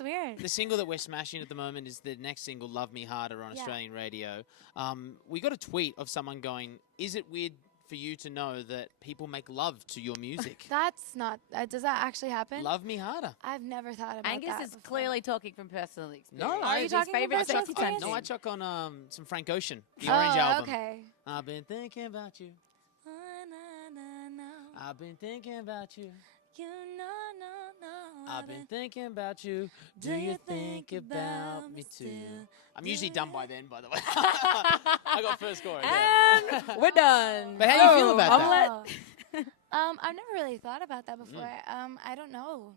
That's weird. The single that we're smashing at the moment is the next single, Love Me Harder, on Yeah. Australian radio. We got a tweet of someone going, is it weird for you to know that people make love to your music? That's not. Does that actually happen? Love Me Harder. I've never thought about Angus that is before. clearly talking from personal experience. No, Are you His talking from favorite personal sexy time experience? No, I tune. chuck on some Frank Ocean, the Oh, Orange album. okay. I've been thinking about you. I've been thinking about you. You know, I've been thinking about you. Do you think about me too? I'm usually done by then, by the way. I got first chorus. Yeah. And we're done. But how do you feel about that? Oh. I've never really thought about that before. I don't know.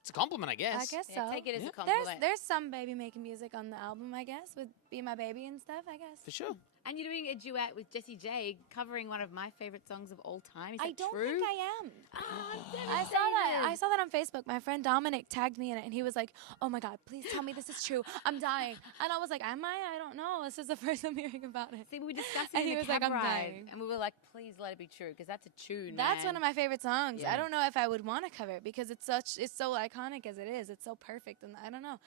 It's a compliment, I guess. I guess Yeah, so. take it as Yeah. a compliment. There's some baby making music on the album, I guess, with Be My Baby and stuff, I guess. For sure. And you're doing a duet with Jessie J, covering one of my favorite songs of all time. Is I that don't true? think I am. Oh, I saw that. I saw that on Facebook. My friend Dominic tagged me in it, and he was like, "Oh my God, please tell me this is true. I'm dying." And I was like, "Am I? I don't know. This is the first I'm hearing about it." See, we were discussing And in he the was like, cab "I'm ride, dying." and we were like, "Please let it be true," because that's a tune. That's one of my favorite songs. Yeah. I don't know if I would want to cover it because it's so iconic as it is. It's so perfect, and I don't know.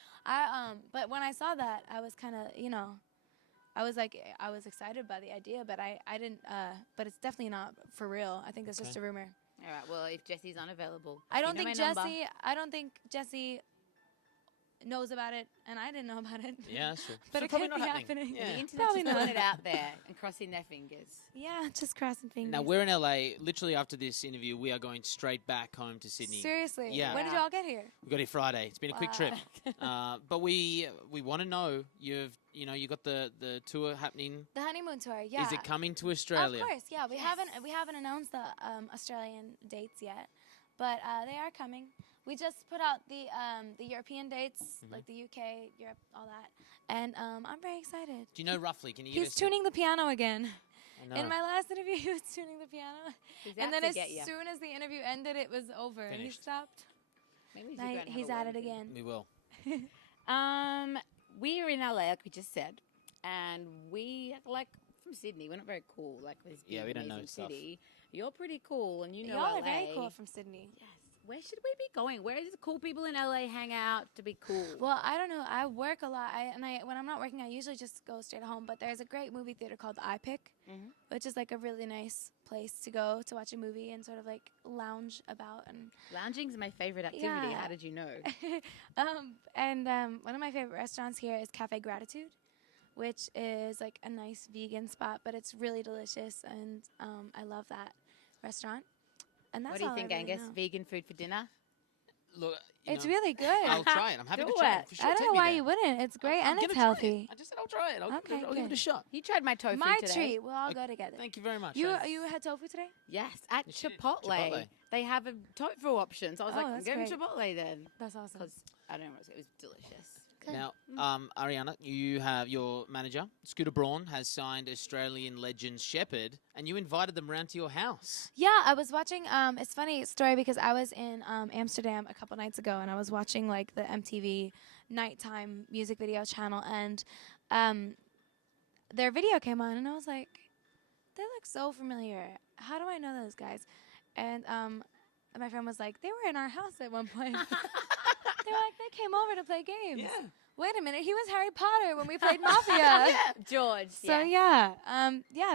But when I saw that, I was kind of, I was excited by the idea, but I didn't. But it's definitely not for real. I think it's just a rumor. All right. Well, if Jessie's unavailable, I don't you know think my number. I don't think Jesse knows about it, and I didn't know about it. Yeah, that's true. But So it probably could not be happening. happening. Yeah. The internet's Probably just putting not. it out there and crossing their fingers. Yeah, just crossing fingers. Now, we're in LA. Literally after this interview, we are going straight back home to Sydney. Seriously. Yeah. When did Yeah. y'all get here? We got here Friday. It's been a quick trip. But we want to know, you got the tour happening. The honeymoon tour. Yeah. Is it coming to Australia? Of course. Yeah. We Yes. haven't announced the Australian dates yet, but they are coming. We just put out the European dates, like the UK, Europe, all that, and I'm very excited. Do you know roughly? Can you give He's us tuning the piano again. I know. In my last interview, he was tuning the piano, He's and out then to as get ya. soon as the interview ended, it was over, and he Finished. stopped. Maybe we should Now go and have he's a at word it with him. again. We will. We're in LA, like we just said, and we like from Sydney. We're not very cool, like this big, Yeah, we don't know amazing stuff. city. You're pretty cool, and you know Y'all LA. are very cool from Sydney. Yes. Where should we be going? Where does the cool people in LA hang out to be cool? Well, I don't know. I work a lot, when I'm not working, I usually just go straight home. But there's a great movie theater called iPic, Mhm. which is like a really nice place to go to watch a movie and sort of like lounge about. And Lounging's my favorite activity. Yeah. How did you know? one of my favorite restaurants here is Cafe Gratitude, which is like a nice vegan spot, but it's really delicious, and I love that restaurant. And that's What do you all think, I really Angus? know. Vegan food for dinner? Look, It's really good. I'll try it. I'm happy Do to try it. it. For sure, I don't take know me why there. you wouldn't. It's great I'm and gonna it's try it. healthy. I just said I'll try it. I'll Okay, give it a good. shot. You tried my tofu My today. treat. We'll all Okay, go together. Thank you very much. You That's- had tofu today? Yes, at You should- Chipotle. Chipotle. They have a tofu option. So I was Oh, like, I'm that's going great. Chipotle then. That's awesome. Because I don't know, it was delicious. Now, Ariana, you have your manager, Scooter Braun, has signed Australian legend Shepherd, and you invited them round to your house. Yeah, I was watching. It's funny story because I was in Amsterdam a couple nights ago, and I was watching like the MTV nighttime music video channel, and their video came on, and I was like, they look so familiar. How do I know those guys? And my friend was like, they were in our house at one point. They were like, they came over to play games. Yeah. Wait a minute, he was Harry Potter when we played Mafia. George. So yeah,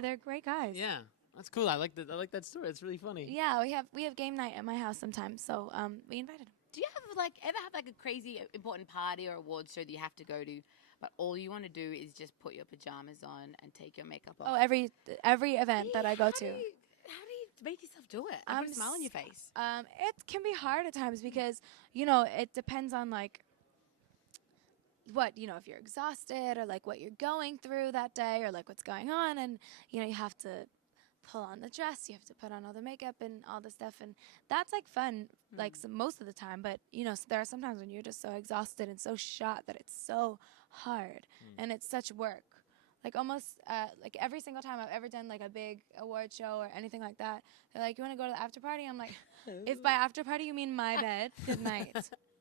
they're great guys. Yeah, that's cool. I like that story. It's really funny. Yeah, we have game night at my house sometimes, so we invited him. Do you ever have like a crazy important party or awards show that you have to go to, but all you want to do is just put your pajamas on and take your makeup off? Oh, every event that I go How to. do you make yourself do it? I'm Put a smile on your face. It can be hard at times because it depends on like what if you're exhausted or like what you're going through that day or like what's going on, and you have to pull on the dress, you have to put on all the makeup and all the stuff, and that's like fun like most of the time, but so there are sometimes when you're just so exhausted and so shot that it's so hard and it's such work. Like almost like every single time I've ever done like a big award show or anything like that, they're like, you want to go to the after party? I'm like, if by after party you mean my bed, good night.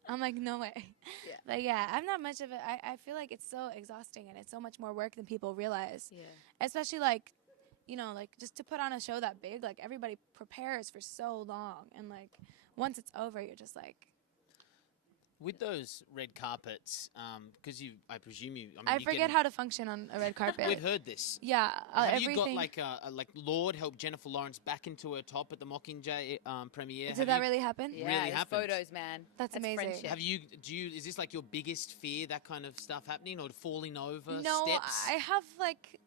I'm like, no way. Yeah. But yeah, I'm not much of it. I feel like it's so exhausting and it's so much more work than people realize. Yeah. Especially like, like just to put on a show that big, like everybody prepares for so long. And like once it's over, you're just like, With those red carpets, because I presume you. I mean, I you forget get- how to function on a red carpet. We've heard this. Yeah, Have everything. you got like like Lord help Jennifer Lawrence back into her top at the Mockingjay premiere? Did that really happen? Yeah, Really there's happened. photos, man. That's amazing. Friendship. Have you? Is this like your biggest fear? That kind of stuff happening, or falling over? No, steps? I have like,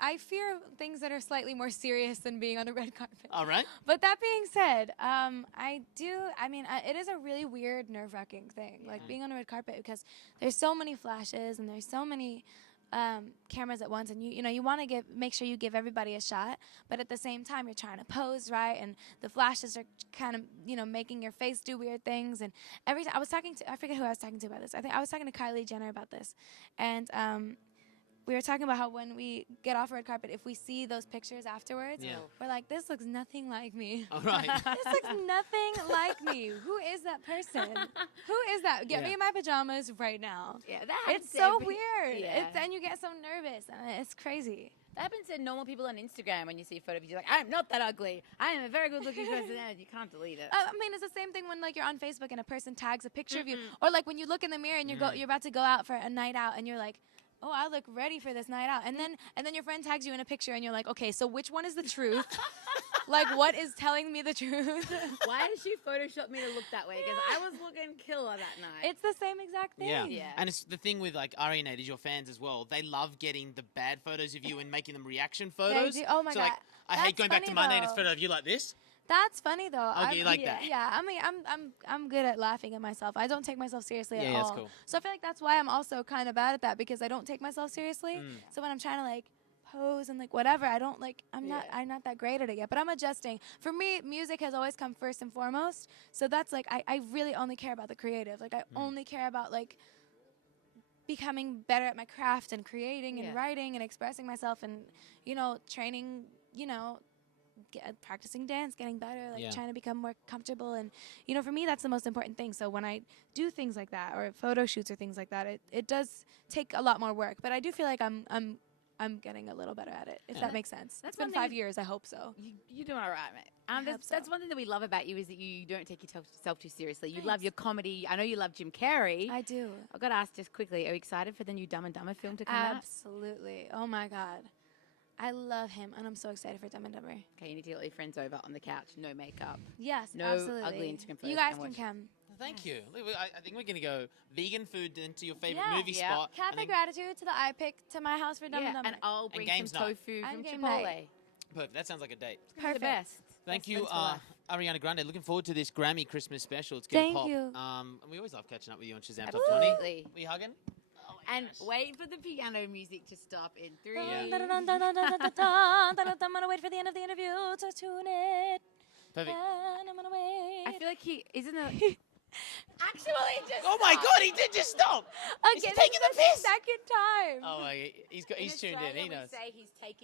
I fear things that are slightly more serious than being on a red carpet. All right. But that being said, I do. I mean, it is a really weird, nerve-wracking thing, like being on a red carpet, because there's so many flashes and there's so many cameras at once, and you want to make sure you give everybody a shot, but at the same time you're trying to pose right, and the flashes are kind of making your face do weird things. And every time I forget who I was talking to about this. I think I was talking to Kylie Jenner about this, and we were talking about how when we get off a red carpet, if we see those pictures afterwards, Yeah. we're like, this looks nothing like me. All right. This looks nothing like me. Who is that person? Who is that? Get Yeah. me in my pajamas right now. Yeah, that happens It's to so every- weird. Yeah. And you get so nervous, and it's crazy. That happens to normal people on Instagram when you see a photo of you. You're like, I'm not that ugly. I am a very good looking person. And you can't delete it. I mean, it's the same thing when like you're on Facebook and a person tags a picture of you, or like when you look in the mirror and you're about to go out for a night out, and you're like, oh, I look ready for this night out, and then your friend tags you in a picture, and you're like, okay, so which one is the truth? Like, what is telling me the truth? Why did she Photoshop me to look that way? Because I was looking killer that night. It's the same exact thing. Yeah. Yeah. And it's the thing with like Ariana, your fans as well. They love getting the bad photos of you and making them reaction photos. do. Oh my so, like, God. I hate That's going back to funny, Monday and it's a though. photo of you like this. That's funny though. Okay, you like yeah, that? Yeah, I mean, I'm good at laughing at myself. I don't take myself seriously at Yeah, all. that's cool. So I feel like that's why I'm also kind of bad at that, because I don't take myself seriously. So when I'm trying to like pose and like whatever, I don't like. I'm not that great at it yet. But I'm adjusting. For me, music has always come first and foremost. So that's like I really only care about the creative. Like I only care about like becoming better at my craft and creating and writing and expressing myself and training. Practicing dance, getting better, like trying to become more comfortable, and for me that's the most important thing. So when I do things like that, or photo shoots or things like that, it does take a lot more work. But I do feel like I'm getting a little better at it, if that makes sense. that's It's been one thing- 5 years. I hope so. You're doing all right, mate. hope That's so. one thing that we love about you is that you don't take yourself too seriously. You love your comedy. I know you love Jim Carrey. I do. I've got to ask just quickly, are you excited for the new Dumb and Dumber film to come out? Absolutely. Oh my God, I love him, and I'm so excited for Dumb and Dumber. Okay, you need to get all your friends over on the couch. No makeup. Yes, No absolutely. ugly Instagram photos You guys and can watch- come. Thank you. Look, I think we're going to go vegan food into your favorite Yeah. movie Yeah. spot. Cafe and then- Gratitude to the iPic to my house for Dumb and Dumber. and I'll bring games some night. tofu And from game Chipotle. night. Perfect. That sounds like a date. The Perfect. best. Thank Best you, friends for life. Ariana Grande. Looking forward to this Grammy Christmas special. It's going to Thank pop. you. And we always love catching up with you on Shazam Top 20. Absolutely. Are you hugging? And wait for the piano music to stop in 3. I'm gonna wait for the end of the interview to tune it. Perfect. And I'm gonna wait. I feel like he isn't a. Actually, just. Oh my God, he did just stop. He's Again, taking this the is piss. second time. Oh my, he's tuned in. He knows. Say he's taking